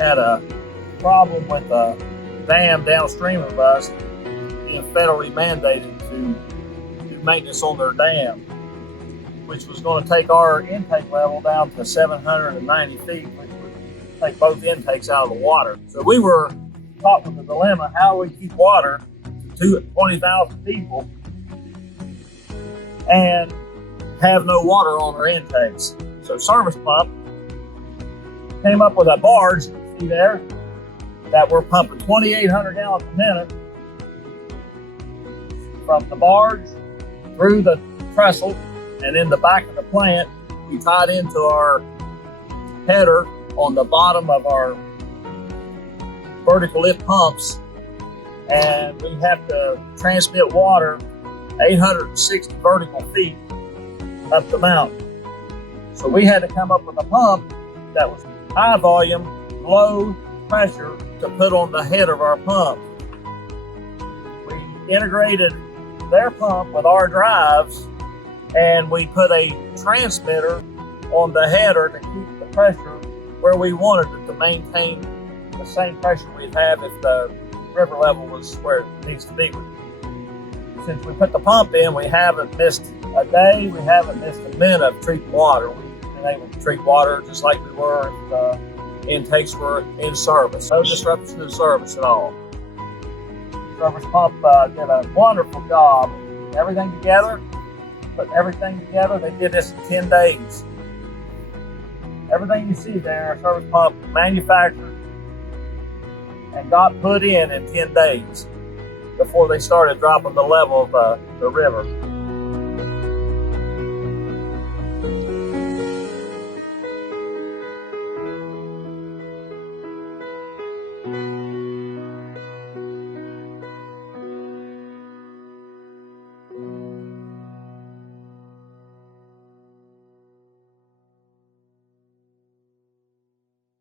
had a problem with a dam downstream of us being federally mandated to do maintenance on their dam, which was going to take our intake level down to 790 feet, which would take both intakes out of the water. So we were caught with the dilemma: how we keep water to 20,000 people and have no water on our intakes. So Service Pump came up with a barge, you see there, that we're pumping 2,800 gallons a minute from the barge through the trestle, and in the back of the plant, we tied into our header on the bottom of our vertical lift pumps, and we have to transmit water 860 vertical feet up the mountain. So we had to come up with a pump that was high volume, low pressure to put on the head of our pump. We integrated their pump with our drives, and we put a transmitter on the header to keep the pressure where we wanted it, to maintain the same pressure we'd have if the river level was where it needs to be. Since we put the pump in, we haven't missed a day, we haven't missed a minute of treating water. We've been able to treat water just like we were if the intakes were in service. No disruption in service at all. Service Pump did a wonderful job. Everything together, putting everything together. They did this in 10 days. Everything you see there, Service Pump manufactured and got put in 10 days before they started dropping the level of the river.